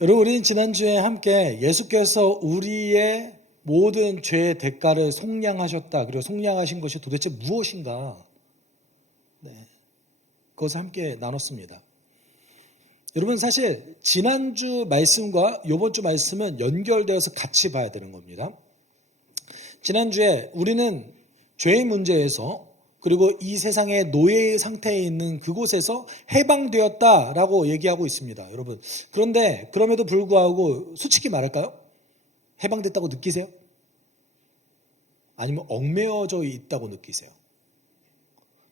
여러분, 우리는 지난주에 함께 예수께서 우리의 모든 죄의 대가를 속량하셨다. 그리고 속량하신 것이 도대체 무엇인가? 그것을 함께 나눴습니다. 여러분, 사실 지난주 말씀과 이번 주 말씀은 연결되어서 같이 봐야 되는 겁니다. 지난주에 우리는 죄의 문제에서 그리고 이 세상의 노예의 상태에 있는 그곳에서 해방되었다라고 얘기하고 있습니다. 여러분, 그런데 그럼에도 불구하고 솔직히 말할까요? 해방됐다고 느끼세요? 아니면 얽매여져 있다고 느끼세요?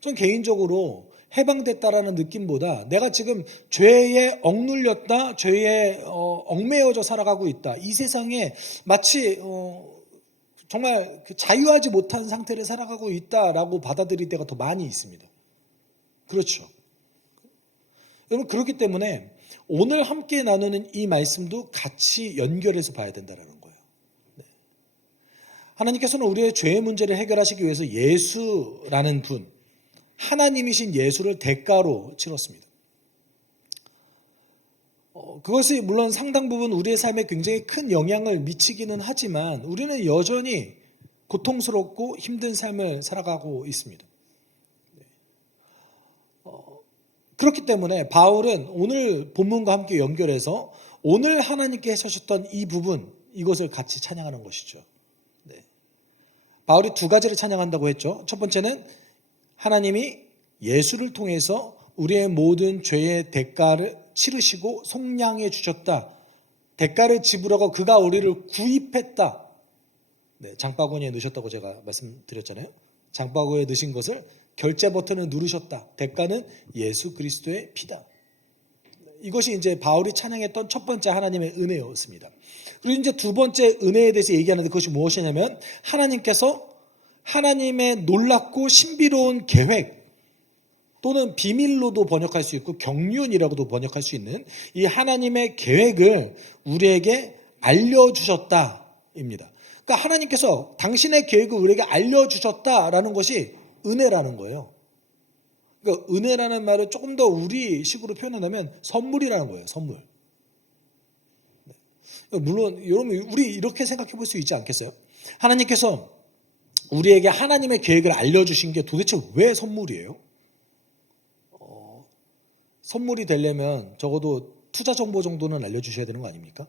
전 개인적으로 해방됐다라는 느낌보다 내가 지금 죄에 억눌렸다, 죄에 얽매여져 살아가고 있다. 이 세상에 마치 정말 자유하지 못한 상태를 살아가고 있다라고 받아들일 때가 더 많이 있습니다. 그렇죠. 여러분, 그렇기 때문에 오늘 함께 나누는 이 말씀도 같이 연결해서 봐야 된다는 거예요. 하나님께서는 우리의 죄의 문제를 해결하시기 위해서 예수라는 분, 하나님이신 예수를 대가로 치렀습니다. 그것이 물론 상당 부분 우리의 삶에 굉장히 큰 영향을 미치기는 하지만 우리는 여전히 고통스럽고 힘든 삶을 살아가고 있습니다. 그렇기 때문에 바울은 오늘 본문과 함께 연결해서 오늘 하나님께 하셨던 이 부분, 이것을 같이 찬양하는 것이죠. 바울이 두 가지를 찬양한다고 했죠. 첫 번째는 하나님이 예수를 통해서 우리의 모든 죄의 대가를 치르시고 속량해 주셨다. 대가를 지불하고 그가 우리를 구입했다. 장바구니에 넣으셨다고 제가 말씀드렸잖아요. 장바구니에 넣으신 것을 결제 버튼을 누르셨다. 대가는 예수 그리스도의 피다. 이것이 이제 바울이 찬양했던 첫 번째 하나님의 은혜였습니다. 그리고 이제 두 번째 은혜에 대해서 얘기하는데 그것이 무엇이냐면 하나님께서 하나님의 놀랍고 신비로운 계획 또는 비밀로도 번역할 수 있고 경륜이라고도 번역할 수 있는 이 하나님의 계획을 우리에게 알려주셨다입니다. 그러니까 하나님께서 당신의 계획을 우리에게 알려주셨다라는 것이 은혜라는 거예요. 그러니까 은혜라는 말을 조금 더 우리식으로 표현한다면 선물이라는 거예요. 선물. 물론 여러분 우리 이렇게 생각해 볼 수 있지 않겠어요? 하나님께서 우리에게 하나님의 계획을 알려주신 게 도대체 왜 선물이에요? 선물이 되려면 적어도 투자 정보 정도는 알려주셔야 되는 거 아닙니까?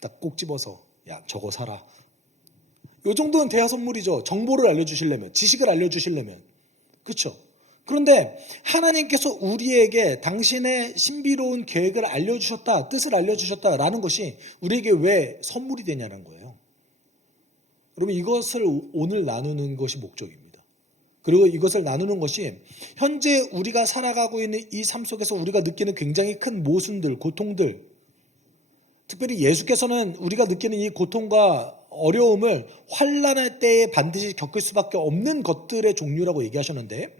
딱 꼭 집어서 야 저거 사라. 이 정도는 돼야 선물이죠. 정보를 알려주시려면, 지식을 알려주시려면. 그렇죠? 그런데 하나님께서 우리에게 당신의 신비로운 계획을 알려주셨다, 뜻을 알려주셨다라는 것이 우리에게 왜 선물이 되냐는 거예요. 여러분, 이것을 오늘 나누는 것이 목적입니다. 그리고 이것을 나누는 것이 현재 우리가 살아가고 있는 이 삶 속에서 우리가 느끼는 굉장히 큰 모순들, 고통들, 특별히 예수께서는 우리가 느끼는 이 고통과 어려움을 환난의 때에 반드시 겪을 수밖에 없는 것들의 종류라고 얘기하셨는데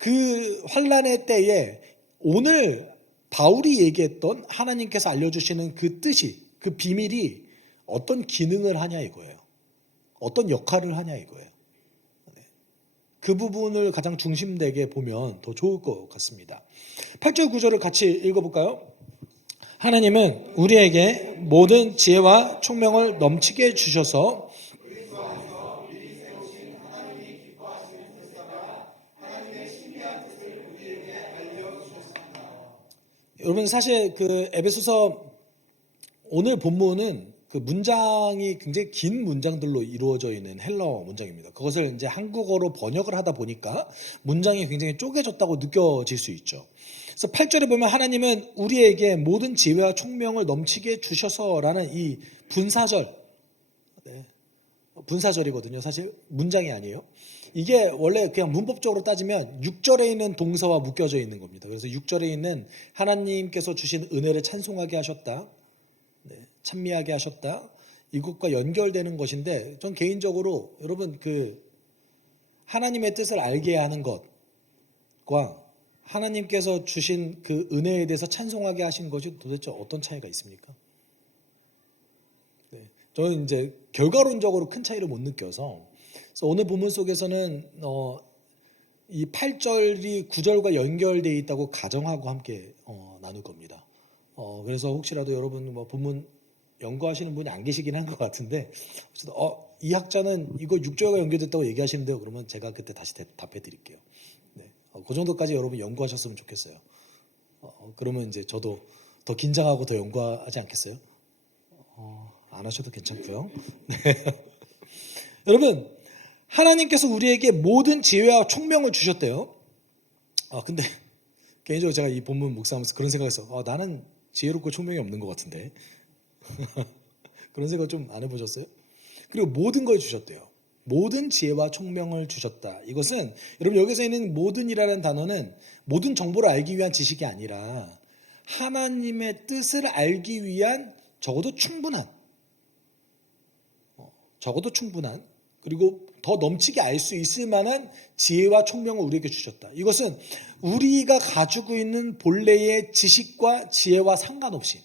그 환난의 때에 오늘 바울이 얘기했던 하나님께서 알려주시는 그 뜻이, 그 비밀이 어떤 기능을 하냐 이거예요. 어떤 역할을 하냐 이거예요. 그 부분을 가장 중심되게 보면 더 좋을 것 같습니다. 8절 9절을 같이 읽어볼까요? 하나님은 우리에게 모든 지혜와 총명을 넘치게 주셔서 여러분 사실 그 에베소서 오늘 본문은 그 문장이 굉장히 긴 문장들로 이루어져 있는 헬라어 문장입니다. 그것을 이제 한국어로 번역을 하다 보니까 문장이 굉장히 쪼개졌다고 느껴질 수 있죠. 그래서 8절에 보면 하나님은 우리에게 모든 지혜와 총명을 넘치게 주셔서라는 이 분사절, 분사절이거든요. 사실 문장이 아니에요. 이게 원래 그냥 문법적으로 따지면 6절에 있는 동사와 묶여져 있는 겁니다. 그래서 6절에 있는 하나님께서 주신 은혜를 찬송하게 하셨다, 찬미하게 하셨다, 이것과 연결되는 것인데 전 개인적으로 여러분 그 하나님의 뜻을 알게 하는 것과 하나님께서 주신 그 은혜에 대해서 찬송하게 하신 것이 도대체 어떤 차이가 있습니까? 저는 이제 결과론적으로 큰 차이를 못 느껴서 그래서 오늘 본문 속에서는 이 8절이 9절과 연결되어 있다고 가정하고 함께 나눌 겁니다. 그래서 혹시라도 여러분 뭐 본문 연구하시는 분이 안 계시긴 한 것 같은데, 이 학자는 이거 6절과 연결됐다고 얘기하시는데요. 그러면 제가 그때 다시 답해 드릴게요. 네. 그 정도까지 여러분 연구하셨으면 좋겠어요. 그러면 이제 저도 더 긴장하고 더 연구하지 않겠어요? 안 하셔도 괜찮고요. 네. 여러분, 하나님께서 우리에게 모든 지혜와 총명을 주셨대요. 근데 개인적으로 제가 이 본문 묵상하면서 그런 생각했어요. 나는 지혜롭고 총명이 없는 것 같은데. 그런 생각 좀 안 해보셨어요? 그리고 모든 걸 주셨대요. 모든 지혜와 총명을 주셨다. 이것은 여러분 여기서 있는 모든이라는 단어는 모든 정보를 알기 위한 지식이 아니라 하나님의 뜻을 알기 위한 적어도 충분한 그리고 더 넘치게 알 수 있을 만한 지혜와 총명을 우리에게 주셨다. 이것은 우리가 가지고 있는 본래의 지식과 지혜와 상관없이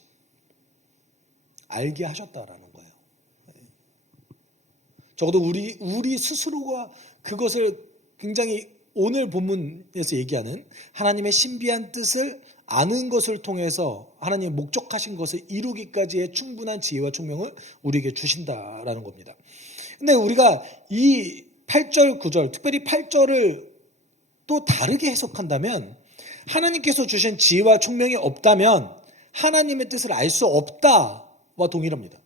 알게 하셨다라는 거예요. 적어도 우리 스스로가 그것을 굉장히 오늘 본문에서 얘기하는 하나님의 신비한 뜻을 아는 것을 통해서 하나님의 목적하신 것을 이루기까지의 충분한 지혜와 총명을 우리에게 주신다라는 겁니다. 근데 우리가 이 8절, 9절, 특별히 8절을 또 다르게 해석한다면 하나님께서 주신 지혜와 총명이 없다면 하나님의 뜻을 알 수 없다와 동일합니다.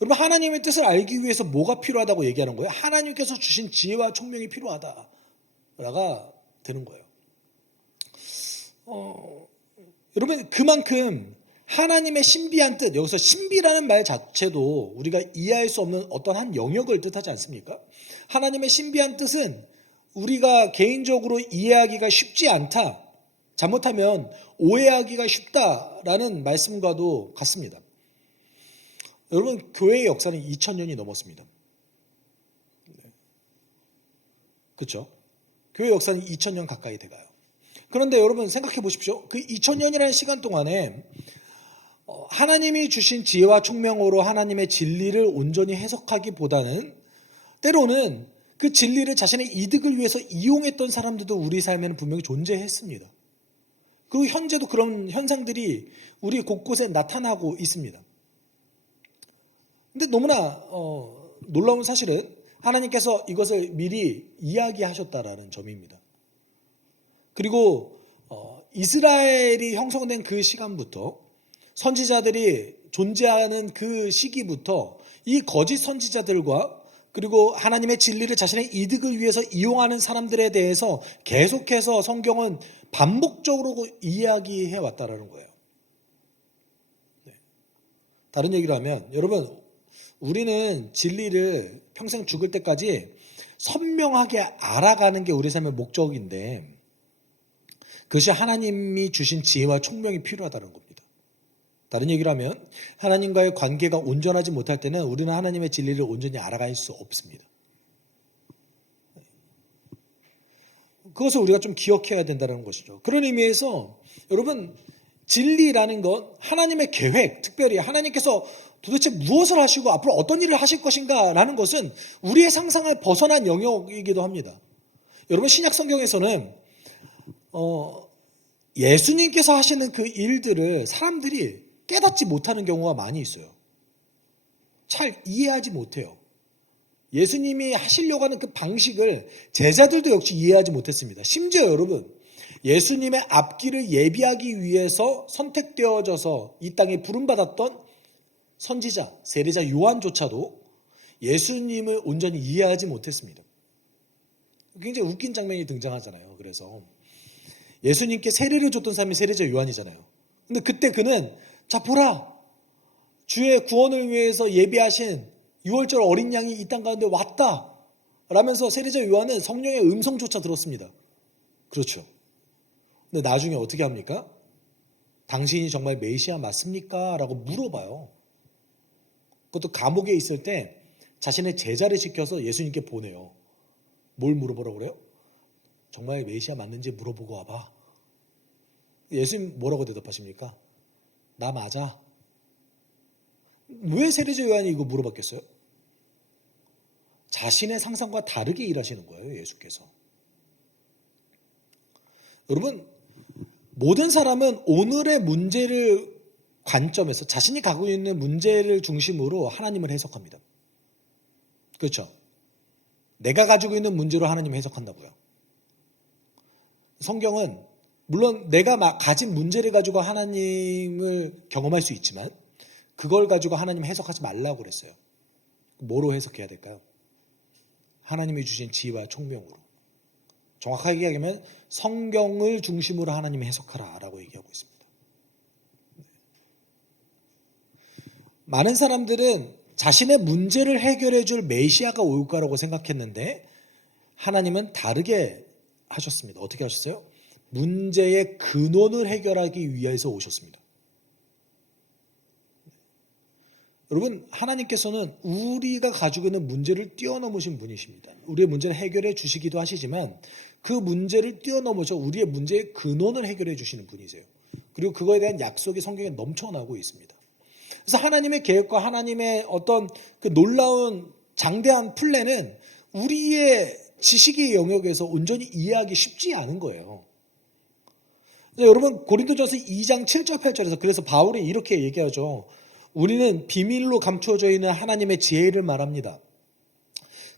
여러분, 하나님의 뜻을 알기 위해서 뭐가 필요하다고 얘기하는 거예요? 하나님께서 주신 지혜와 총명이 필요하다가 되는 거예요. 여러분, 그만큼 하나님의 신비한 뜻, 여기서 신비라는 말 자체도 우리가 이해할 수 없는 어떤 한 영역을 뜻하지 않습니까? 하나님의 신비한 뜻은 우리가 개인적으로 이해하기가 쉽지 않다, 잘못하면 오해하기가 쉽다라는 말씀과도 같습니다. 여러분, 교회의 역사는 2000년이 넘었습니다. 그렇죠? 교회 역사는 2000년 가까이 돼가요. 그런데 여러분 생각해 보십시오. 그 2000년이라는 시간 동안에 하나님이 주신 지혜와 총명으로 하나님의 진리를 온전히 해석하기보다는 때로는 그 진리를 자신의 이득을 위해서 이용했던 사람들도 우리 삶에는 분명히 존재했습니다. 그리고 현재도 그런 현상들이 우리 곳곳에 나타나고 있습니다. 근데 너무나 놀라운 사실은 하나님께서 이것을 미리 이야기하셨다라는 점입니다. 그리고 이스라엘이 형성된 그 시간부터 선지자들이 존재하는 그 시기부터 이 거짓 선지자들과 그리고 하나님의 진리를 자신의 이득을 위해서 이용하는 사람들에 대해서 계속해서 성경은 반복적으로 이야기해 왔다라는 거예요. 다른 얘기로 하면 여러분, 우리는 진리를 평생 죽을 때까지 선명하게 알아가는 게 우리 삶의 목적인데 그것이 하나님이 주신 지혜와 총명이 필요하다는 겁니다. 다른 얘기를 하면 하나님과의 관계가 온전하지 못할 때는 우리는 하나님의 진리를 온전히 알아갈 수 없습니다. 그것을 우리가 좀 기억해야 된다는 것이죠. 그런 의미에서 여러분, 진리라는 건 하나님의 계획, 특별히 하나님께서 도대체 무엇을 하시고 앞으로 어떤 일을 하실 것인가 라는 것은 우리의 상상을 벗어난 영역이기도 합니다. 여러분, 신약 성경에서는 예수님께서 하시는 그 일들을 사람들이 깨닫지 못하는 경우가 많이 있어요. 잘 이해하지 못해요. 예수님이 하시려고 하는 그 방식을 제자들도 역시 이해하지 못했습니다. 심지어 여러분, 예수님의 앞길을 예비하기 위해서 선택되어져서 이 땅에 부름받았던 선지자, 세례자 요한조차도 예수님을 온전히 이해하지 못했습니다. 굉장히 웃긴 장면이 등장하잖아요. 그래서 예수님께 세례를 줬던 사람이 세례자 요한이잖아요. 근데 그때 그는 자 보라, 주의 구원을 위해서 예비하신 6월절 어린 양이 이 땅 가운데 왔다 라면서 세례자 요한은 성령의 음성조차 들었습니다. 그렇죠. 근데 나중에 어떻게 합니까? 당신이 정말 메시아 맞습니까? 라고 물어봐요. 그것도 감옥에 있을 때 자신의 제자를 시켜서 예수님께 보내요. 뭘 물어보라고 그래요? 정말 메시아 맞는지 물어보고 와봐. 예수님 뭐라고 대답하십니까? 나 맞아. 왜 세례자 요한이 이거 물어봤겠어요? 자신의 상상과 다르게 일하시는 거예요, 예수께서. 여러분, 모든 사람은 오늘의 문제를 관점에서 자신이 갖고 있는 문제를 중심으로 하나님을 해석합니다. 그렇죠? 내가 가지고 있는 문제로 하나님을 해석한다고요. 성경은 물론 내가 가진 문제를 가지고 하나님을 경험할 수 있지만 그걸 가지고 하나님 해석하지 말라고 그랬어요. 뭐로 해석해야 될까요? 하나님이 주신 지혜와 총명으로. 정확하게 얘기하면 성경을 중심으로 하나님을 해석하라 라고 얘기하고 있습니다. 많은 사람들은 자신의 문제를 해결해 줄 메시아가 올 거라고 생각했는데 하나님은 다르게 하셨습니다. 어떻게 하셨어요? 문제의 근원을 해결하기 위해서 오셨습니다. 여러분, 하나님께서는 우리가 가지고 있는 문제를 뛰어넘으신 분이십니다. 우리의 문제를 해결해 주시기도 하시지만 그 문제를 뛰어넘어서 우리의 문제의 근원을 해결해 주시는 분이세요. 그리고 그거에 대한 약속이 성경에 넘쳐나고 있습니다. 그래서 하나님의 계획과 하나님의 어떤 그 놀라운 장대한 플랜은 우리의 지식의 영역에서 온전히 이해하기 쉽지 않은 거예요. 여러분, 고린도전서 2장 7절 8절에서 그래서 바울이 이렇게 얘기하죠. 우리는 비밀로 감추어져 있는 하나님의 지혜를 말합니다.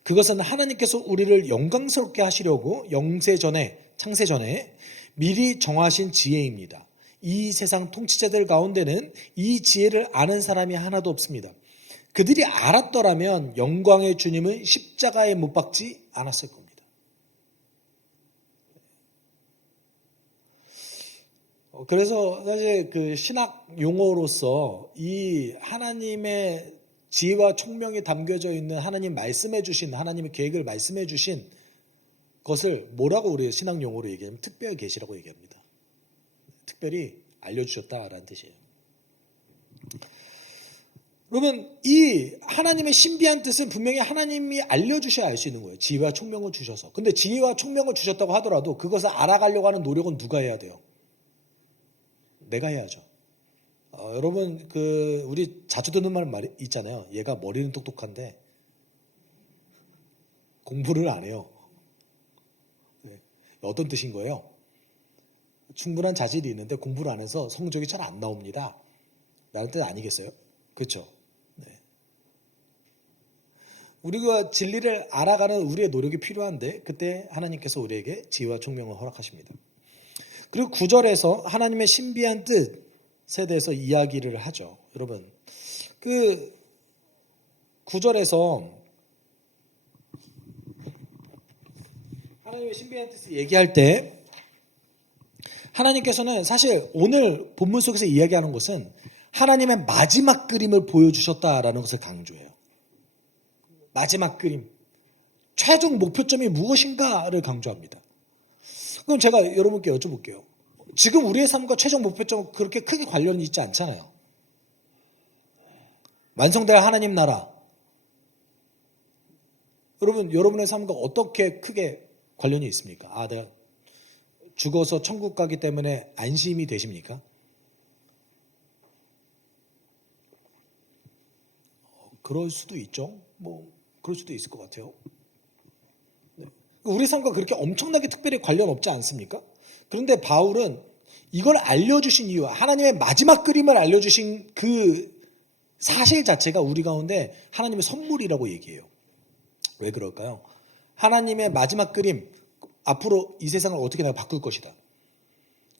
그것은 하나님께서 우리를 영광스럽게 하시려고 영세 전에, 창세 전에 미리 정하신 지혜입니다. 이 세상 통치자들 가운데는 이 지혜를 아는 사람이 하나도 없습니다. 그들이 알았더라면 영광의 주님은 십자가에 못 박지 않았을 겁니다. 그래서 사실 그 신학 용어로서 이 하나님의 지혜와 총명이 담겨져 있는 하나님 말씀해 주신 하나님의 계획을 말씀해 주신 것을 뭐라고 우리 신학 용어로 얘기하면 특별 계시라고 얘기합니다. 특별히 알려주셨다라는 뜻이에요. 그러면 이 하나님의 신비한 뜻은 분명히 하나님이 알려주셔야 알 수 있는 거예요. 지혜와 총명을 주셔서. 근데 지혜와 총명을 주셨다고 하더라도 그것을 알아가려고 하는 노력은 누가 해야 돼요? 내가 해야죠. 여러분 우리 자주 듣는 말 있잖아요. 얘가 머리는 똑똑한데 공부를 안 해요. 네. 어떤 뜻인 거예요? 충분한 자질이 있는데 공부를 안 해서 성적이 잘 안 나옵니다. 라는 뜻 아니겠어요? 그렇죠? 네. 우리가 진리를 알아가는 우리의 노력이 필요한데 그때 하나님께서 우리에게 지혜와 총명을 허락하십니다. 그리고 9절에서 하나님의 신비한 뜻에 대해서 이야기를 하죠. 여러분, 그 9절에서 하나님의 신비한 뜻을 얘기할 때 하나님께서는 사실 오늘 본문 속에서 이야기하는 것은 하나님의 마지막 그림을 보여주셨다라는 것을 강조해요. 마지막 그림, 최종 목표점이 무엇인가를 강조합니다. 그럼 제가 여러분께 여쭤볼게요. 지금 우리의 삶과 최종 목표점은 그렇게 크게 관련이 있지 않잖아요. 완성될 하나님 나라. 여러분의 삶과 어떻게 크게 관련이 있습니까? 내가 죽어서 천국 가기 때문에 안심이 되십니까? 그럴 수도 있죠. 그럴 수도 있을 것 같아요. 우리 삶과 그렇게 엄청나게 특별히 관련 없지 않습니까? 그런데 바울은 이걸 알려주신 이유, 하나님의 마지막 그림을 알려주신 그 사실 자체가 우리 가운데 하나님의 선물이라고 얘기해요. 왜 그럴까요? 하나님의 마지막 그림, 앞으로 이 세상을 어떻게 내가 바꿀 것이다.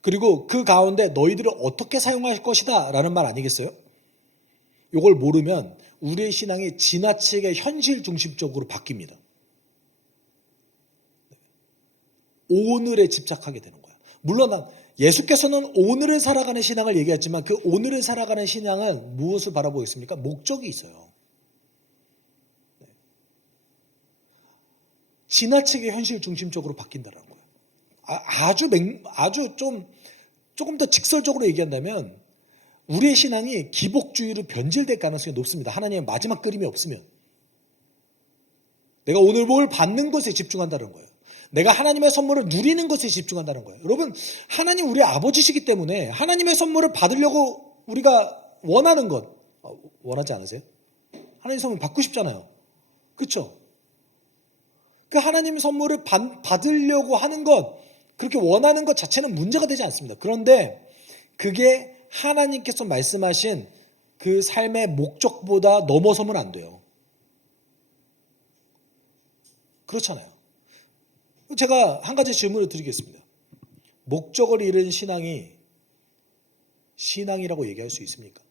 그리고 그 가운데 너희들을 어떻게 사용할 것이다 라는 말 아니겠어요? 이걸 모르면 우리의 신앙이 지나치게 현실 중심적으로 바뀝니다. 오늘에 집착하게 되는 거야. 물론 예수께서는 오늘을 살아가는 신앙을 얘기했지만 그 오늘을 살아가는 신앙은 무엇을 바라보고 있습니까? 목적이 있어요. 지나치게 현실 중심적으로 바뀐다는 거예요. 아주 조금 더 직설적으로 얘기한다면 우리의 신앙이 기복주의로 변질될 가능성이 높습니다. 하나님의 마지막 그림이 없으면. 내가 오늘 뭘 받는 것에 집중한다는 거예요. 내가 하나님의 선물을 누리는 것에 집중한다는 거예요. 여러분, 하나님 우리 아버지시기 때문에 하나님의 선물을 받으려고 우리가 원하는 것, 원하지 않으세요? 하나님의 선물 받고 싶잖아요. 그렇죠? 그 하나님의 선물을 받으려고 하는 것, 그렇게 원하는 것 자체는 문제가 되지 않습니다. 그런데 그게 하나님께서 말씀하신 그 삶의 목적보다 넘어서면 안 돼요. 그렇잖아요. 제가 한 가지 질문을 드리겠습니다. 목적을 잃은 신앙이 신앙이라고 얘기할 수 있습니까?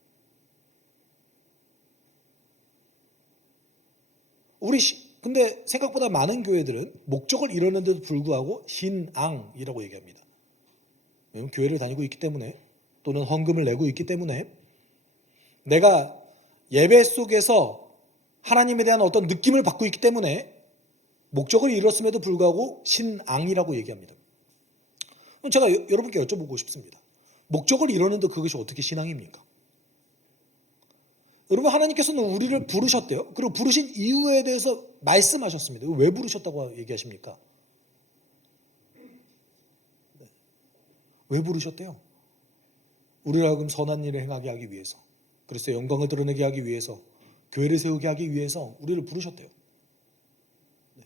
근데 생각보다 많은 교회들은 목적을 잃었는데도 불구하고 신앙이라고 얘기합니다. 왜냐하면 교회를 다니고 있기 때문에, 또는 헌금을 내고 있기 때문에, 내가 예배 속에서 하나님에 대한 어떤 느낌을 받고 있기 때문에 목적을 잃었음에도 불구하고 신앙이라고 얘기합니다. 그럼 제가 여러분께 여쭤보고 싶습니다. 목적을 잃었는데 그것이 어떻게 신앙입니까? 여러분, 하나님께서는 우리를 부르셨대요. 그리고 부르신 이유에 대해서 말씀하셨습니다. 왜 부르셨다고 얘기하십니까? 왜 부르셨대요? 우리를 하여금 선한 일을 행하게 하기 위해서, 그리스도의 영광을 드러내게 하기 위해서, 교회를 세우게 하기 위해서 우리를 부르셨대요. 네.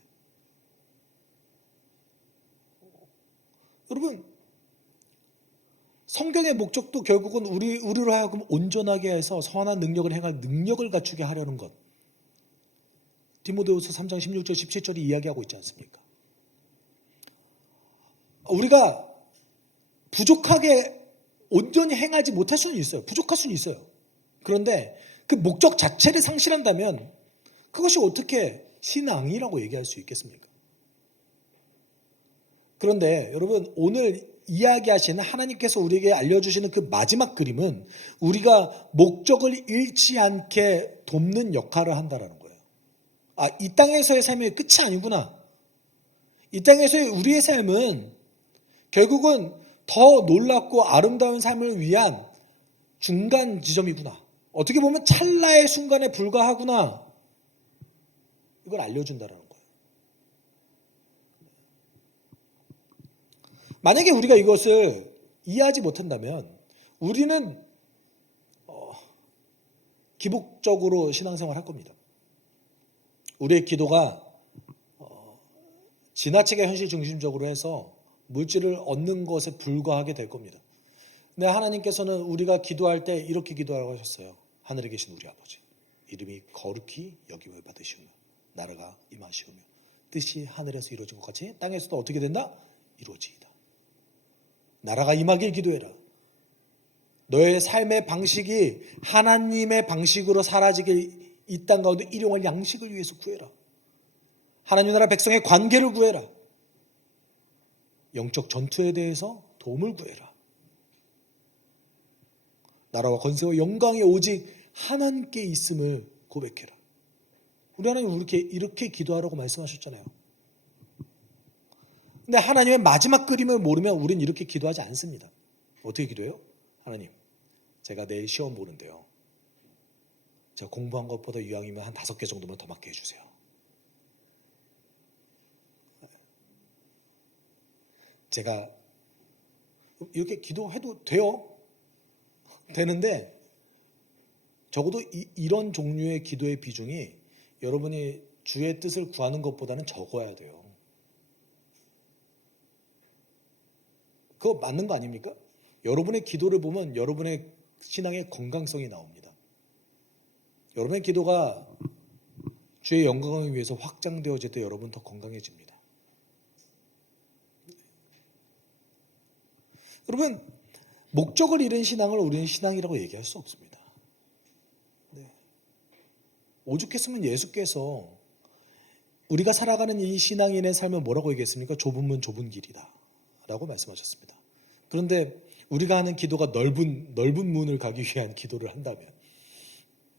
여러분, 성경의 목적도 결국은 우리로 하여금 온전하게 해서 선한 능력을 행할 능력을 갖추게 하려는 것. 디모데후서 3장 16절 17절이 이야기하고 있지 않습니까? 우리가 부족하게 온전히 행하지 못할 수는 있어요. 부족할 수는 있어요. 그런데 그 목적 자체를 상실한다면 그것이 어떻게 신앙이라고 얘기할 수 있겠습니까? 그런데 여러분, 오늘 이야기하시는 하나님께서 우리에게 알려주시는 그 마지막 그림은 우리가 목적을 잃지 않게 돕는 역할을 한다는 거예요. 이 땅에서의 삶이 끝이 아니구나. 이 땅에서의 우리의 삶은 결국은 더 놀랍고 아름다운 삶을 위한 중간 지점이구나. 어떻게 보면 찰나의 순간에 불과하구나. 이걸 알려준다는 거예요. 만약에 우리가 이것을 이해하지 못한다면 우리는 기복적으로 신앙생활 할 겁니다. 우리의 기도가 지나치게 현실 중심적으로 해서 물질을 얻는 것에 불과하게 될 겁니다. 근데 하나님께서는 우리가 기도할 때 이렇게 기도하라고 하셨어요. 하늘에 계신 우리 아버지, 이름이 거룩히 여김을 받으시오며 나라가 임하시오며 뜻이 하늘에서 이루어진 것 같이 땅에서도 어떻게 된다? 이루어지이다. 나라가 임하길 기도해라. 너의 삶의 방식이 하나님의 방식으로 사라지길 이 땅 가운데 일용할 양식을 위해서 구해라. 하나님 나라 백성의 관계를 구해라. 영적 전투에 대해서 도움을 구해라. 나라와 권세와 영광이 오직 하나님께 있음을 고백해라. 우리 하나님 이렇게 기도하라고 말씀하셨잖아요. 근데 하나님의 마지막 그림을 모르면 우리는 이렇게 기도하지 않습니다. 어떻게 기도해요? 하나님, 제가 내일 시험 보는데요. 제가 공부한 것보다 이왕이면 한 5개 정도만 더 맞게 해주세요. 제가 이렇게 기도해도 돼요. 되는데 적어도 이런 종류의 기도의 비중이 여러분이 주의 뜻을 구하는 것보다는 적어야 돼요. 그거 맞는 거 아닙니까? 여러분의 기도를 보면 여러분의 신앙의 건강성이 나옵니다. 여러분의 기도가 주의 영광을 위해서 확장되어질 때 여러분 더 건강해집니다. 여러분, 목적을 잃은 신앙을 우리는 신앙이라고 얘기할 수 없습니다. 네. 오죽했으면 예수께서 우리가 살아가는 이 신앙인의 삶을 뭐라고 얘기했습니까? 좁은 문 좁은 길이다 라고 말씀하셨습니다. 그런데 우리가 하는 기도가 넓은 문을 가기 위한 기도를 한다면,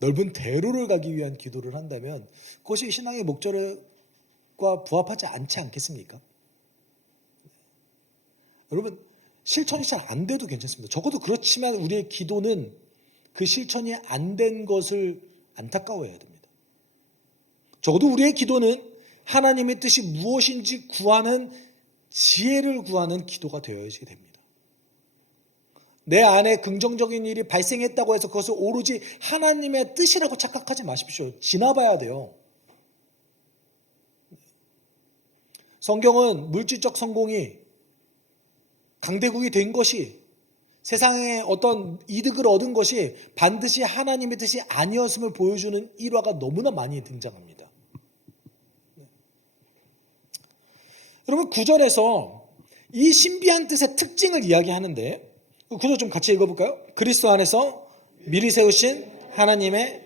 넓은 대로를 가기 위한 기도를 한다면 그것이 신앙의 목적과 부합하지 않지 않겠습니까? 여러분, 실천이 잘 안 돼도 괜찮습니다. 적어도 그렇지만 우리의 기도는 그 실천이 안 된 것을 안타까워해야 됩니다. 적어도 우리의 기도는 하나님의 뜻이 무엇인지 구하는 지혜를 구하는 기도가 되어야지 됩니다. 내 안에 긍정적인 일이 발생했다고 해서 그것을 오로지 하나님의 뜻이라고 착각하지 마십시오. 지나봐야 돼요. 성경은 물질적 성공이 강대국이 된 것이, 세상에 어떤 이득을 얻은 것이 반드시 하나님의 뜻이 아니었음을 보여주는 일화가 너무나 많이 등장합니다. 여러분, 구절에서 이 신비한 뜻의 특징을 이야기하는데, 구절 좀 같이 읽어볼까요? 그리스도 안에서 미리 세우신 하나님의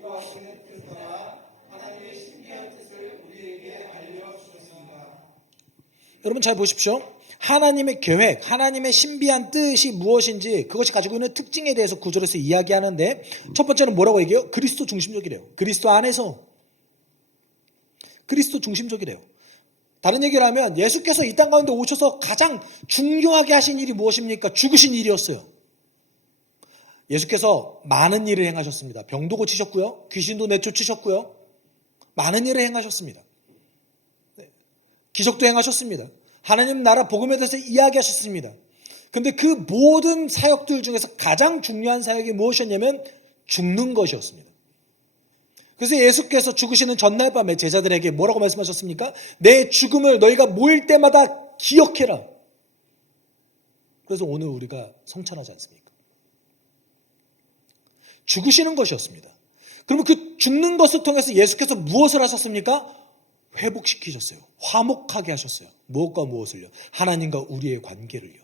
여러분 잘 보십시오. 하나님의 계획, 하나님의 신비한 뜻이 무엇인지 그것이 가지고 있는 특징에 대해서 구절에서 이야기하는데, 첫 번째는 뭐라고 얘기해요? 그리스도 중심적이래요. 그리스도 안에서. 그리스도 중심적이래요. 다른 얘기를 하면 예수께서 이 땅 가운데 오셔서 가장 중요하게 하신 일이 무엇입니까? 죽으신 일이었어요. 예수께서 많은 일을 행하셨습니다. 병도 고치셨고요. 귀신도 내쫓으셨고요. 많은 일을 행하셨습니다. 기적도 행하셨습니다. 하나님 나라 복음에 대해서 이야기하셨습니다. 근데 그 모든 사역들 중에서 가장 중요한 사역이 무엇이었냐면 죽는 것이었습니다. 그래서 예수께서 죽으시는 전날 밤에 제자들에게 뭐라고 말씀하셨습니까? 내 죽음을 너희가 모일 때마다 기억해라. 그래서 오늘 우리가 성찬하지 않습니까? 죽으시는 것이었습니다. 그러면 그 죽는 것을 통해서 예수께서 무엇을 하셨습니까? 회복시키셨어요. 화목하게 하셨어요. 무엇과 무엇을요? 하나님과 우리의 관계를요.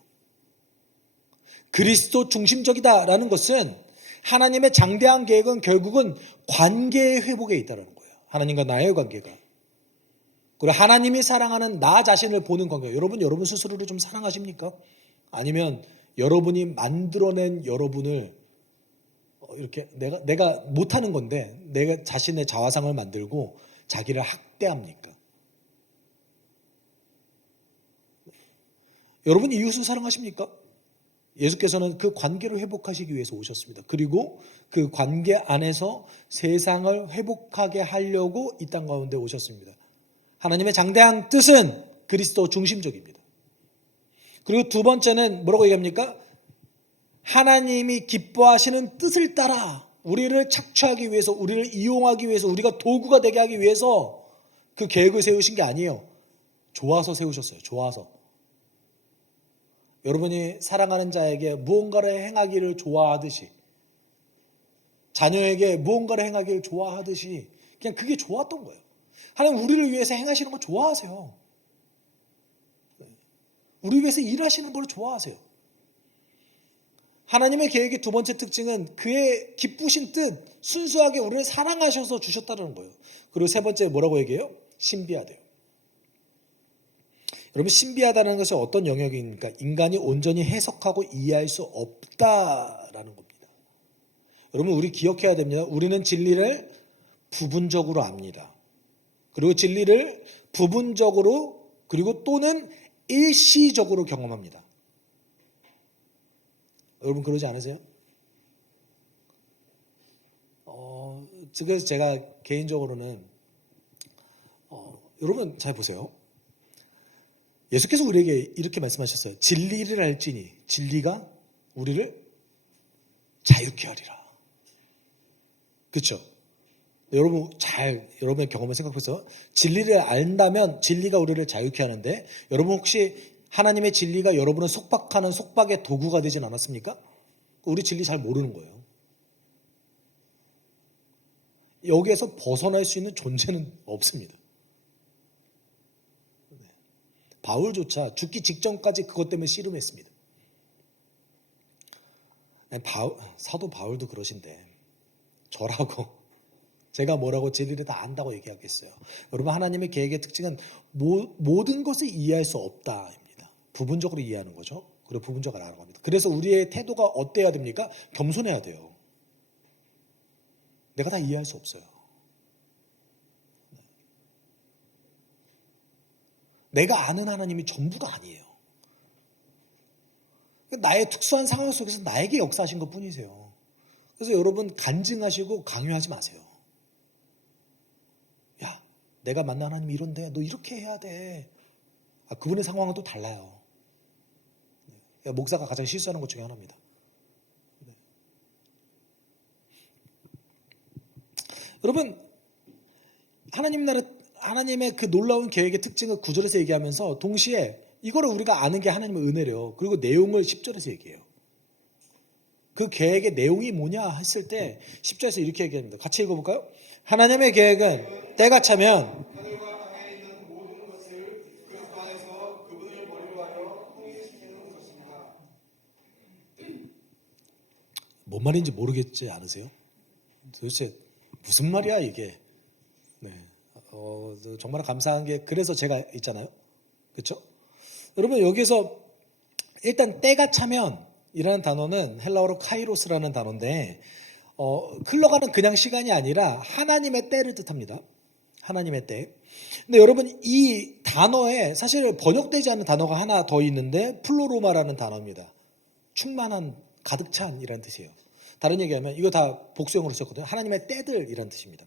그리스도 중심적이다라는 것은 하나님의 장대한 계획은 결국은 관계의 회복에 있다는 거예요. 하나님과 나의 관계가. 그리고 하나님이 사랑하는 나 자신을 보는 관계. 여러분 스스로를 좀 사랑하십니까? 아니면 여러분이 만들어낸 여러분을 이렇게 내가 못하는 건데 내가 자신의 자화상을 만들고 자기를 학대합니까? 여러분 이웃을 사랑하십니까? 예수께서는 그 관계를 회복하시기 위해서 오셨습니다. 그리고 그 관계 안에서 세상을 회복하게 하려고 이 땅 가운데 오셨습니다. 하나님의 장대한 뜻은 그리스도 중심적입니다. 그리고 두 번째는 뭐라고 얘기합니까? 하나님이 기뻐하시는 뜻을 따라 우리를 착취하기 위해서, 우리를 이용하기 위해서, 우리가 도구가 되게 하기 위해서 그 계획을 세우신 게 아니에요. 좋아서 세우셨어요. 좋아서. 여러분이 사랑하는 자에게 무언가를 행하기를 좋아하듯이, 자녀에게 무언가를 행하기를 좋아하듯이 그냥 그게 좋았던 거예요. 하나님 우리를 위해서 행하시는 거 좋아하세요. 우리 위해서 일하시는 걸 좋아하세요. 하나님의 계획의 두 번째 특징은 그의 기쁘신 뜻, 순수하게 우리를 사랑하셔서 주셨다는 거예요. 그리고 세 번째 뭐라고 얘기해요? 신비하대요. 여러분 신비하다는 것은 어떤 영역입니까? 인간이 온전히 해석하고 이해할 수 없다라는 겁니다. 여러분 우리 기억해야 됩니다. 우리는 진리를 부분적으로 압니다. 그리고 진리를 부분적으로 그리고 또는 일시적으로 경험합니다. 여러분 그러지 않으세요? 그래서 제가 개인적으로는 여러분 잘 보세요. 예수께서 우리에게 이렇게 말씀하셨어요. 진리를 알지니 진리가 우리를 자유케 하리라. 그렇죠? 여러분의 경험을 생각해서 진리를 안다면 진리가 우리를 자유케 하는데, 여러분 혹시 하나님의 진리가 여러분을 속박하는 속박의 도구가 되진 않았습니까? 우리 진리 잘 모르는 거예요. 여기에서 벗어날 수 있는 존재는 없습니다. 바울조차 죽기 직전까지 그것 때문에 씨름했습니다. 사도 바울도 그러신데 저라고 제가 뭐라고 진리를 다 안다고 얘기하겠어요. 여러분 하나님의 계획의 특징은 모든 것을 이해할 수 없다입니다. 부분적으로 이해하는 거죠. 그리고 부분적으로 알아가는 겁니다. 그래서 우리의 태도가 어때야 됩니까? 겸손해야 돼요. 내가 다 이해할 수 없어요. 내가 아는 하나님이 전부가 아니에요. 나의 특수한 상황 속에서 나에게 역사하신 것 뿐이세요. 그래서 여러분 간증하시고 강요하지 마세요. 야, 내가 만난 하나님이 이런데 너 이렇게 해야 돼. 그분의 상황은 또 달라요. 목사가 가장 실수하는 것 중에 하나입니다. 여러분 하나님 나라, 하나님의 그 놀라운 계획의 특징을 구절에서 얘기하면서 동시에 이거를 우리가 아는 게 하나님의 은혜래요. 그리고 내용을 10절에서 얘기해요. 그 계획의 내용이 뭐냐 했을 때 10절에서 이렇게 얘기합니다. 같이 읽어볼까요? 하나님의 계획은 때가 차면 하늘과 땅에 있는 모든 것을 그리스도 안에서 그분을 머리로 하여 통일시키는 것입니다. 뭔 말인지 모르겠지 않으세요? 도대체 무슨 말이야 이게? 네. 정말 감사한 게 그래서 제가 있잖아요. 그렇죠? 여러분 여기서 일단 때가 차면 이라는 단어는 헬라어로 카이로스라는 단어인데 흘러가는 그냥 시간이 아니라 하나님의 때를 뜻합니다. 하나님의 때. 근데 여러분 이 단어에 사실 번역되지 않는 단어가 하나 더 있는데 플로로마라는 단어입니다. 충만한, 가득 찬이라는 뜻이에요. 다른 얘기하면 이거 다 복수형으로 썼거든요. 하나님의 때들이라는 뜻입니다.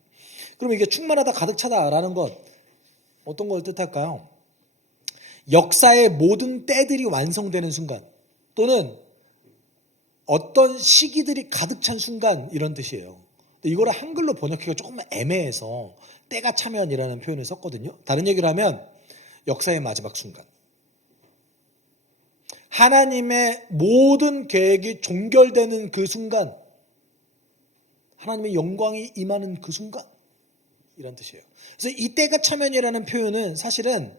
그럼 이게 충만하다, 가득 차다라는 것 어떤 걸 뜻할까요? 역사의 모든 때들이 완성되는 순간 또는 어떤 시기들이 가득 찬 순간 이런 뜻이에요. 이거를 한글로 번역하기가 조금 애매해서 때가 차면이라는 표현을 썼거든요. 다른 얘기를 하면 역사의 마지막 순간. 하나님의 모든 계획이 종결되는 그 순간. 하나님의 영광이 임하는 그 순간. 이런 뜻이에요. 그래서 이 때가 차면이라는 표현은 사실은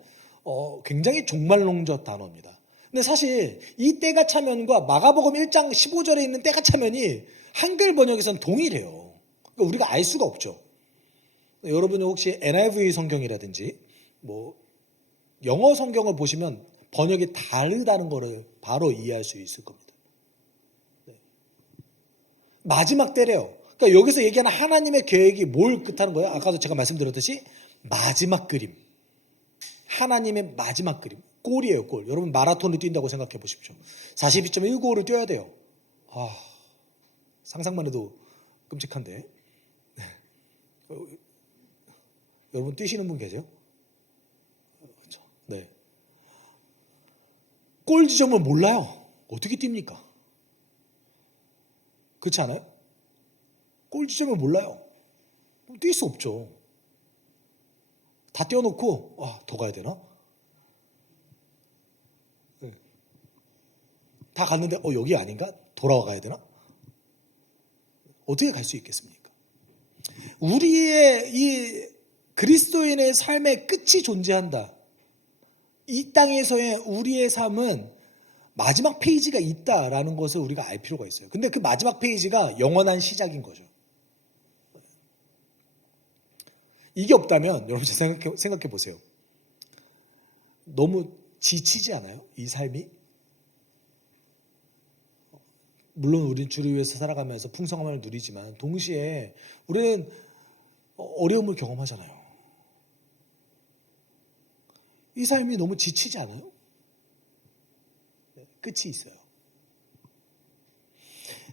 굉장히 종말론적 단어입니다. 근데 사실 이 때가 차면과 마가복음 1장 15절에 있는 때가 차면이 한글 번역에서는 동일해요. 그러니까 우리가 알 수가 없죠. 여러분이 혹시 NIV 성경이라든지 뭐 영어 성경을 보시면 번역이 다르다는 것을 바로 이해할 수 있을 겁니다. 네. 마지막 때래요. 그러니까 여기서 얘기하는 하나님의 계획이 뭘 뜻하는 거예요? 아까도 제가 말씀드렸듯이 마지막 그림. 하나님의 마지막 그림. 골이에요, 골. 여러분 마라톤을 뛴다고 생각해 보십시오. 42.195를 뛰어야 돼요. 상상만 해도 끔찍한데. 여러분 뛰시는 분 계세요? 네. 골 지점을 몰라요. 어떻게 뜁니까? 그렇지 않아요? 골 지점을 몰라요. 뛸 수 없죠. 다 띄워놓고 더 가야 되나? 다 갔는데 여기 아닌가? 돌아와 가야 되나? 어떻게 갈 수 있겠습니까? 우리의 이 그리스도인의 삶의 끝이 존재한다. 이 땅에서의 우리의 삶은 마지막 페이지가 있다라는 것을 우리가 알 필요가 있어요. 근데 그 마지막 페이지가 영원한 시작인 거죠. 이게 없다면 여러분 생각해 보세요. 너무 지치지 않아요? 이 삶이? 물론 우리는 주를 위해서 살아가면서 풍성함을 누리지만 동시에 우리는 어려움을 경험하잖아요. 이 삶이 너무 지치지 않아요? 끝이 있어요.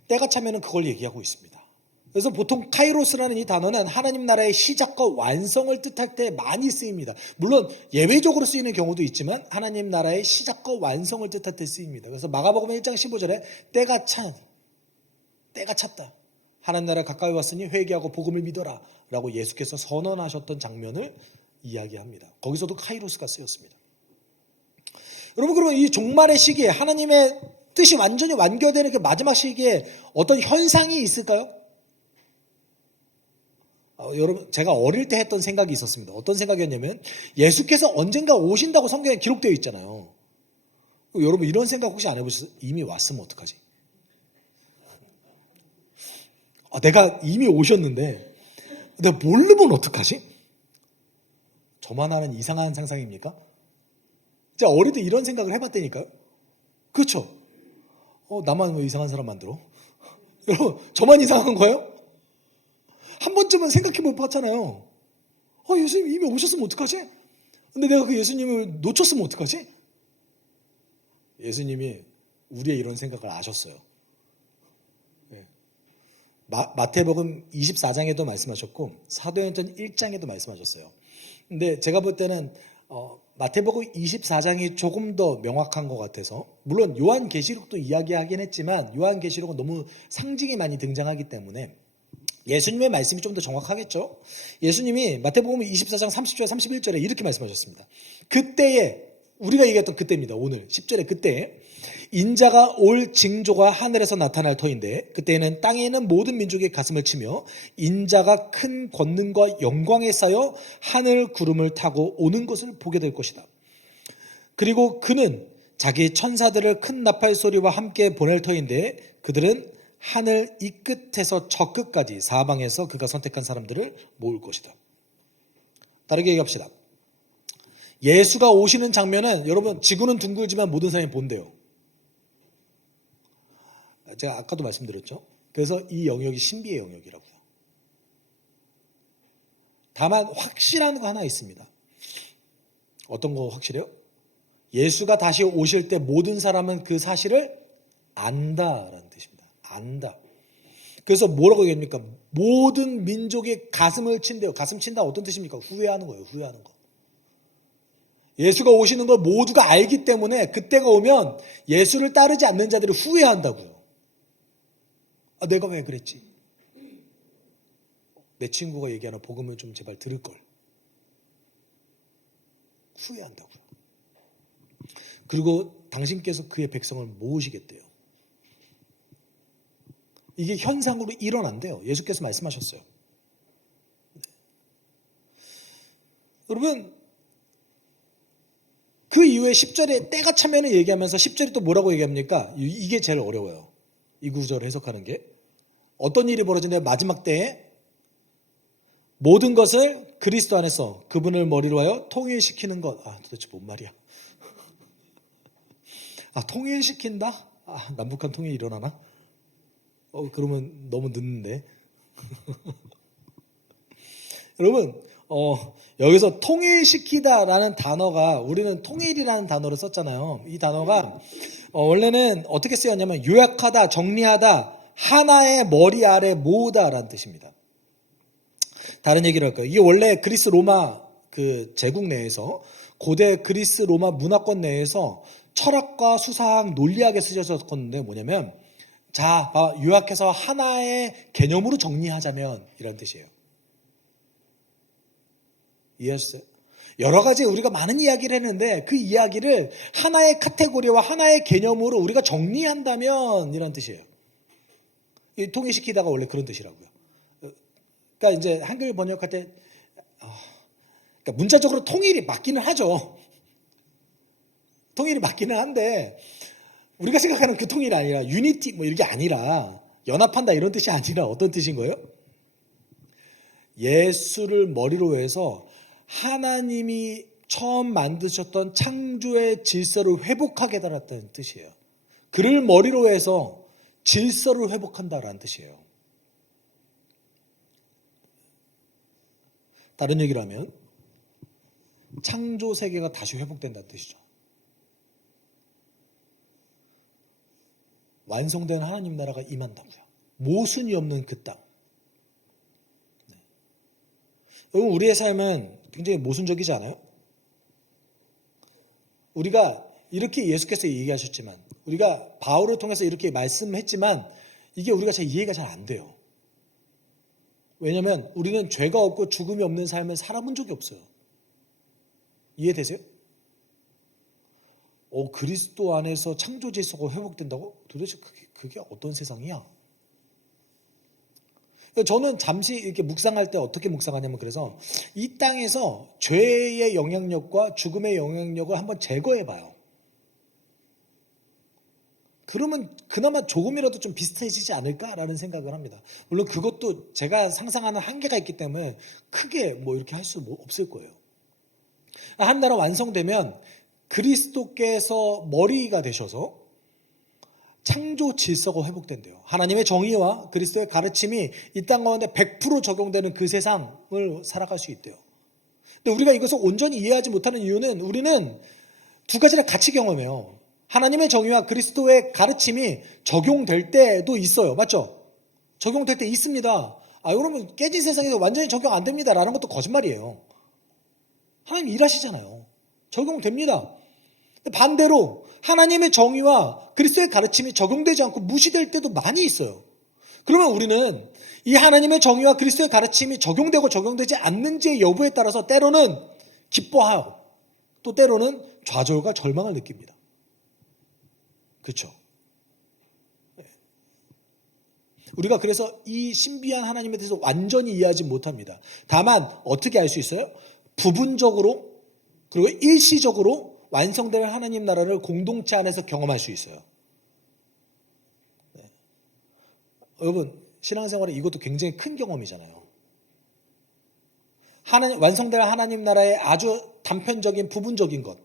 때가 차면은 그걸 얘기하고 있습니다. 그래서 보통 카이로스라는 이 단어는 하나님 나라의 시작과 완성을 뜻할 때 많이 쓰입니다. 물론 예외적으로 쓰이는 경우도 있지만 하나님 나라의 시작과 완성을 뜻할 때 쓰입니다. 그래서 마가복음 1장 15절에 때가 찼다. 하나님 나라 가까이 왔으니 회개하고 복음을 믿어라 라고 예수께서 선언하셨던 장면을 이야기합니다. 거기서도 카이로스가 쓰였습니다. 여러분 그러면 이 종말의 시기에 하나님의 뜻이 완전히 완결되는 그 마지막 시기에 어떤 현상이 있을까요? 여러분 제가 어릴 때 했던 생각이 있었습니다. 어떤 생각이었냐면 예수께서 언젠가 오신다고 성경에 기록되어 있잖아요. 여러분 이런 생각 혹시 안 해보셨어요? 이미 왔으면 어떡하지? 내가 이미 오셨는데 내가 모르면 어떡하지? 저만 하는 이상한 상상입니까? 제가 어릴 때 이런 생각을 해봤다니까요. 그렇죠? 나만 왜 이상한 사람 만들어? 여러분 저만 이상한 거예요? 한 번쯤은 생각해 볼 봤잖아요. 예수님 이미 오셨으면 어떡하지? 근데 내가 그 예수님을 놓쳤으면 어떡하지? 예수님이 우리의 이런 생각을 아셨어요. 네. 마태복음 24장에도 말씀하셨고 사도행전 1장에도 말씀하셨어요. 근데 제가 볼 때는 마태복음 24장이 조금 더 명확한 것 같아서 물론 요한계시록도 이야기하긴 했지만 요한계시록은 너무 상징이 많이 등장하기 때문에 예수님의 말씀이 좀 더 정확하겠죠. 예수님이 마태복음 24장 30절 31절에 이렇게 말씀하셨습니다. 그때에 우리가 얘기했던 그때입니다. 오늘 10절에 그때 인자가 올 징조가 하늘에서 나타날 터인데 그때에는 땅에 있는 모든 민족이 가슴을 치며 인자가 큰 권능과 영광에 쌓여 하늘 구름을 타고 오는 것을 보게 될 것이다. 그리고 그는 자기 천사들을 큰 나팔 소리와 함께 보낼 터인데 그들은 하늘 이 끝에서 저 끝까지 사방에서 그가 선택한 사람들을 모을 것이다. 다르게 얘기합시다. 예수가 오시는 장면은 여러분 지구는 둥글지만 모든 사람이 본대요. 제가 아까도 말씀드렸죠. 그래서 이 영역이 신비의 영역이라고요. 다만 확실한 거 하나 있습니다. 어떤 거 확실해요? 예수가 다시 오실 때 모든 사람은 그 사실을 안다라는 뜻입니다. 안다. 그래서 뭐라고 얘기합니까? 모든 민족이 가슴을 친대요. 가슴 친다 어떤 뜻입니까? 후회하는 거예요. 후회하는 거. 예수가 오시는 걸 모두가 알기 때문에 그때가 오면 예수를 따르지 않는 자들이 후회한다고요. 아, 내가 왜 그랬지? 내 친구가 얘기하는 복음을 좀 제발 들을 걸. 후회한다고요. 그리고 당신께서 그의 백성을 모으시겠대요. 이게 현상으로 일어난대요. 예수께서 말씀하셨어요. 네. 여러분 그 이후에 10절에 때가 차면을 얘기하면서 10절에 또 뭐라고 얘기합니까? 이게 제일 어려워요. 이 구절을 해석하는 게. 어떤 일이 벌어지냐면 마지막 때에 모든 것을 그리스도 안에서 그분을 머리로 하여 통일시키는 것. 아, 도대체 뭔 말이야? 아, 통일시킨다? 아, 남북한 통일이 일어나나? 그러면 너무 늦는데. 여러분, 여기서 통일시키다라는 단어가 우리는 통일이라는 단어를 썼잖아요. 이 단어가 원래는 어떻게 쓰였냐면 요약하다, 정리하다, 하나의 머리 아래 모으다라는 뜻입니다. 다른 얘기를 할까요? 이게 원래 그리스 로마 그 제국 내에서 고대 그리스 로마 문화권 내에서 철학과 수사학, 논리학에 쓰여졌었는데 뭐냐면 자, 요약해서 하나의 개념으로 정리하자면 이런 뜻이에요. 이해하셨어요? 여러 가지 우리가 많은 이야기를 했는데 그 이야기를 하나의 카테고리와 하나의 개념으로 우리가 정리한다면 이런 뜻이에요. 이 통일시키다가 원래 그런 뜻이라고요. 그러니까 이제 한글 번역할 때 그러니까 문자적으로 통일이 맞기는 하죠. 통일이 맞기는 한데 우리가 생각하는 그 통일이 아니라 유니티 뭐 이게 아니라 연합한다 이런 뜻이 아니라 어떤 뜻인 거예요? 예수를 머리로 해서 하나님이 처음 만드셨던 창조의 질서를 회복하게 달았다는 뜻이에요. 그를 머리로 해서 질서를 회복한다라는 뜻이에요. 다른 얘기를 하면 창조 세계가 다시 회복된다는 뜻이죠. 완성된 하나님 나라가 임한다고요. 모순이 없는 그 땅. 네. 여러분 우리의 삶은 굉장히 모순적이지 않아요? 우리가 이렇게 예수께서 얘기하셨지만 우리가 바울을 통해서 이렇게 말씀했지만 이게 우리가 잘 이해가 잘 안 돼요. 왜냐하면 우리는 죄가 없고 죽음이 없는 삶을 살아본 적이 없어요. 이해되세요? 그리스도 안에서 창조 질서가 회복된다고? 도대체 그게 어떤 세상이야? 저는 잠시 이렇게 묵상할 때 어떻게 묵상하냐면 그래서 이 땅에서 죄의 영향력과 죽음의 영향력을 한번 제거해 봐요. 그러면 그나마 조금이라도 좀 비슷해지지 않을까라는 생각을 합니다. 물론 그것도 제가 상상하는 한계가 있기 때문에 크게 뭐 이렇게 할 수 없을 거예요. 한 나라 완성되면 그리스도께서 머리가 되셔서 창조 질서가 회복된대요. 하나님의 정의와 그리스도의 가르침이 이 땅 가운데 100% 적용되는 그 세상을 살아갈 수 있대요. 근데 우리가 이것을 온전히 이해하지 못하는 이유는 우리는 두 가지를 같이 경험해요. 하나님의 정의와 그리스도의 가르침이 적용될 때도 있어요. 맞죠? 적용될 때 있습니다. 그러면 깨진 세상에서 완전히 적용 안 됩니다. 라는 것도 거짓말이에요. 하나님 일하시잖아요. 적용됩니다. 반대로 하나님의 정의와 그리스도의 가르침이 적용되지 않고 무시될 때도 많이 있어요. 그러면 우리는 이 하나님의 정의와 그리스도의 가르침이 적용되고 적용되지 않는지의 여부에 따라서 때로는 기뻐하고 또 때로는 좌절과 절망을 느낍니다. 그렇죠? 우리가 그래서 이 신비한 하나님에 대해서 완전히 이해하지 못합니다. 다만 어떻게 알 수 있어요? 부분적으로 그리고 일시적으로 완성될 하나님 나라를 공동체 안에서 경험할 수 있어요. 네. 여러분 신앙생활에 이것도 굉장히 큰 경험이잖아요. 완성될 하나님 나라의 아주 단편적인 부분적인 것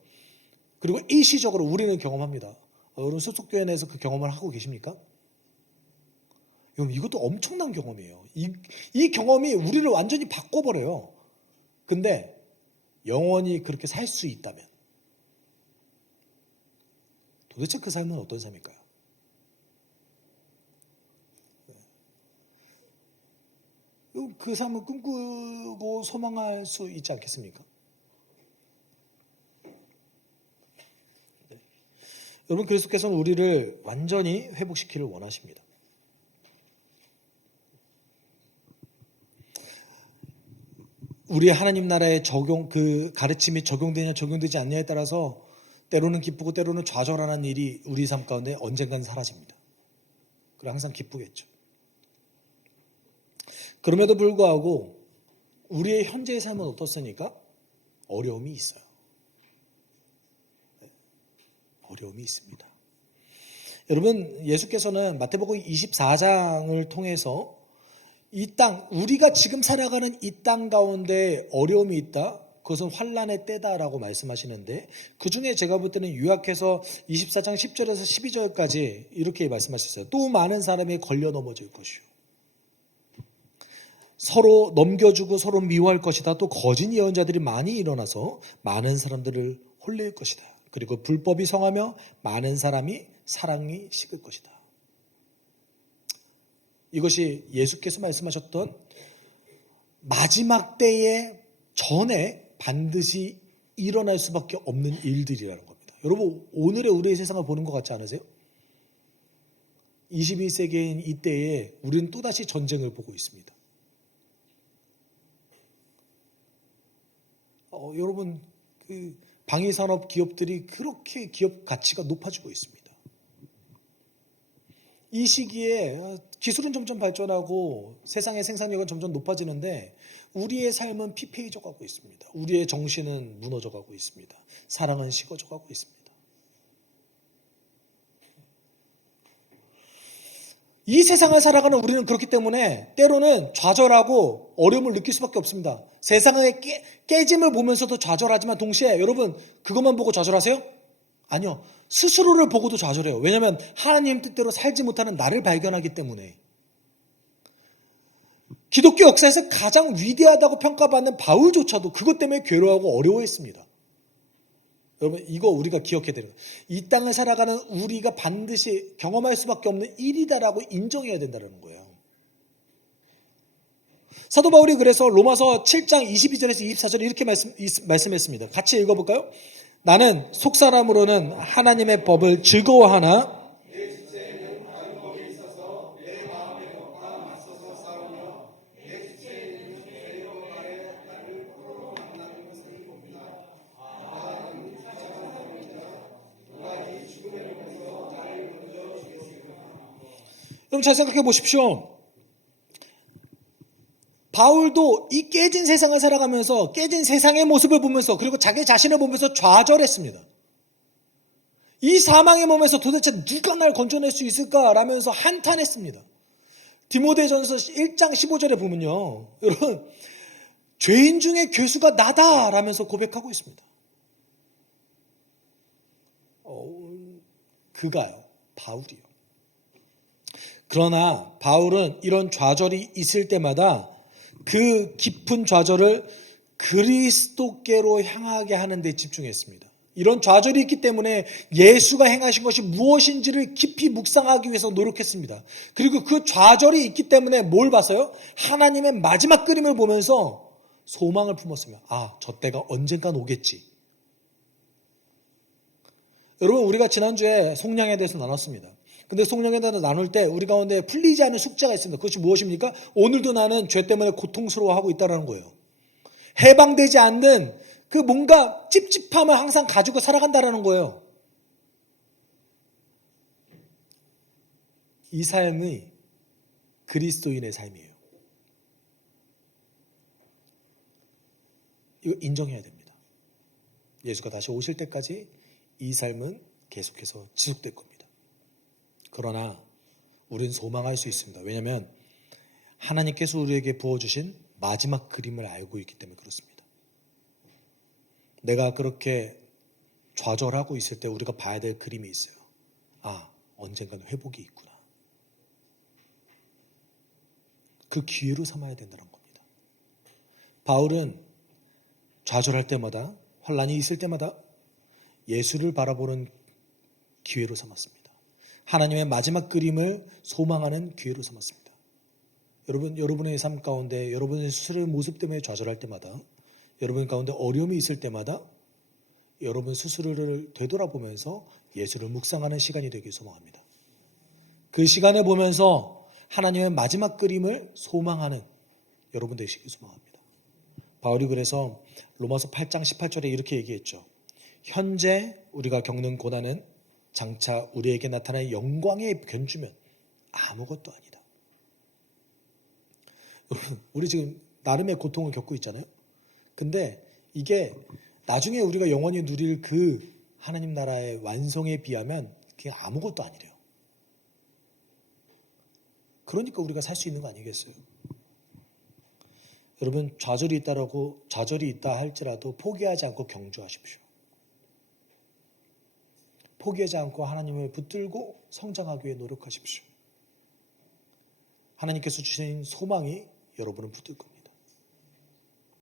그리고 일시적으로 우리는 경험합니다. 여러분 소속교회 내에서 그 경험을 하고 계십니까? 여러분 이것도 엄청난 경험이에요. 이 경험이 우리를 완전히 바꿔버려요. 근데 영원히 그렇게 살 수 있다면 도대체 그 삶은 어떤 삶일까요? 그 삶을 꿈꾸고 소망할 수 있지 않겠습니까? 네. 여러분 그리스도께서는 우리를 완전히 회복시키기를 원하십니다. 우리의 하나님 나라의 그 가르침이 적용되냐 적용되지 않냐에 따라서 때로는 기쁘고 때로는 좌절하는 일이 우리 삶 가운데 언젠가는 사라집니다. 그리고 항상 기쁘겠죠. 그럼에도 불구하고 우리의 현재의 삶은 어떻습니까? 어려움이 있어요. 어려움이 있습니다. 여러분 예수께서는 마태복음 24장을 통해서 이 땅, 우리가 지금 살아가는 이 땅 가운데 어려움이 있다. 그것은 환난의 때다라고 말씀하시는데 그 중에 제가 볼 때는 요약해서 24장 10절에서 12절까지 이렇게 말씀하셨어요. 또 많은 사람이 걸려 넘어질 것이요. 서로 넘겨주고 서로 미워할 것이다. 또 거짓 예언자들이 많이 일어나서 많은 사람들을 홀릴 것이다. 그리고 불법이 성하며 많은 사람이 사랑이 식을 것이다. 이것이 예수께서 말씀하셨던 마지막 때에 전에 반드시 일어날 수밖에 없는 일들이라는 겁니다. 여러분 오늘의 우리의 세상을 보는 것 같지 않으세요? 21세기인 이때에 우리는 또다시 전쟁을 보고 있습니다. 여러분 그 방위산업 기업들이 그렇게 기업 가치가 높아지고 있습니다. 이 시기에 기술은 점점 발전하고 세상의 생산력은 점점 높아지는데 우리의 삶은 피폐해져 가고 있습니다. 우리의 정신은 무너져 가고 있습니다. 사랑은 식어져 가고 있습니다. 이 세상을 살아가는 우리는 그렇기 때문에 때로는 좌절하고 어려움을 느낄 수밖에 없습니다. 세상의 깨짐을 보면서도 좌절하지만 동시에 여러분 그것만 보고 좌절하세요? 아니요. 스스로를 보고도 좌절해요. 왜냐하면 하나님 뜻대로 살지 못하는 나를 발견하기 때문에. 기독교 역사에서 가장 위대하다고 평가받는 바울조차도 그것 때문에 괴로워하고 어려워했습니다. 여러분 이거 우리가 기억해야 되는 거예요. 이 땅을 살아가는 우리가 반드시 경험할 수밖에 없는 일이다라고 인정해야 된다는 거예요. 사도 바울이 그래서 로마서 7장 22절에서 24절에 이렇게 말씀했습니다. 같이 읽어볼까요? 나는 속사람으로는 하나님의 법을 즐거워하나 내 지체에는 다른 법이 있어서 내 마음의 법과 맞서서 싸우며 내 지체에는 내 법 아래 나를 포로로 만나는 것을 봅니다. 나는 주장한 법이다. 누가 이 죽음의 몸에서 나를 건져 주겠습니까? 여러분 잘 생각해 보십시오. 바울도 이 깨진 세상을 살아가면서 깨진 세상의 모습을 보면서 그리고 자기 자신을 보면서 좌절했습니다. 이 사망의 몸에서 도대체 누가 날 건져낼 수 있을까라면서 한탄했습니다. 디모데전서 1장 15절에 보면요. 여러분 죄인 중에 괴수가 나다라면서 고백하고 있습니다. 그가요. 바울이요. 그러나 바울은 이런 좌절이 있을 때마다 그 깊은 좌절을 그리스도께로 향하게 하는 데 집중했습니다. 이런 좌절이 있기 때문에 예수가 행하신 것이 무엇인지를 깊이 묵상하기 위해서 노력했습니다. 그리고 그 좌절이 있기 때문에 뭘 봤어요? 하나님의 마지막 그림을 보면서 소망을 품었으며 저 때가 언젠간 오겠지. 여러분 우리가 지난주에 속량에 대해서 나눴습니다. 근데 속량에 대해서 나눌 때 우리 가운데 풀리지 않은 숙제가 있습니다. 그것이 무엇입니까? 오늘도 나는 죄 때문에 고통스러워하고 있다는 거예요. 해방되지 않는 그 뭔가 찝찝함을 항상 가지고 살아간다라는 거예요. 이 삶이 그리스도인의 삶이에요. 이거 인정해야 됩니다. 예수가 다시 오실 때까지 이 삶은 계속해서 지속될 겁니다. 그러나 우리는 소망할 수 있습니다. 왜냐하면 하나님께서 우리에게 부어주신 마지막 그림을 알고 있기 때문에 그렇습니다. 내가 그렇게 좌절하고 있을 때 우리가 봐야 될 그림이 있어요. 아, 언젠가는 회복이 있구나. 그 기회로 삼아야 된다는 겁니다. 바울은 좌절할 때마다, 환난이 있을 때마다 예수를 바라보는 기회로 삼았습니다. 하나님의 마지막 그림을 소망하는 기회로 삼았습니다. 여러분의 삶 가운데 여러분의 스스로의 모습 때문에 좌절할 때마다, 여러분 가운데 어려움이 있을 때마다 여러분 스스로를 되돌아보면서 예수를 묵상하는 시간이 되길 소망합니다. 그 시간을 보면서 하나님의 마지막 그림을 소망하는 여러분 되시길 소망합니다. 바울이 그래서 로마서 8장 18절에 이렇게 얘기했죠. 현재 우리가 겪는 고난은 장차 우리에게 나타날 영광에 견주면 아무것도 아니다. 우리 지금 나름의 고통을 겪고 있잖아요. 근데 이게 나중에 우리가 영원히 누릴 그 하나님 나라의 완성에 비하면 그게 아무것도 아니래요. 그러니까 우리가 살 수 있는 거 아니겠어요? 여러분, 좌절이 있다 할지라도 포기하지 않고 경주하십시오. 포기하지 않고 하나님을 붙들고 성장하기 위해 노력하십시오. 하나님께서 주신 소망이 여러분을 붙들 겁니다.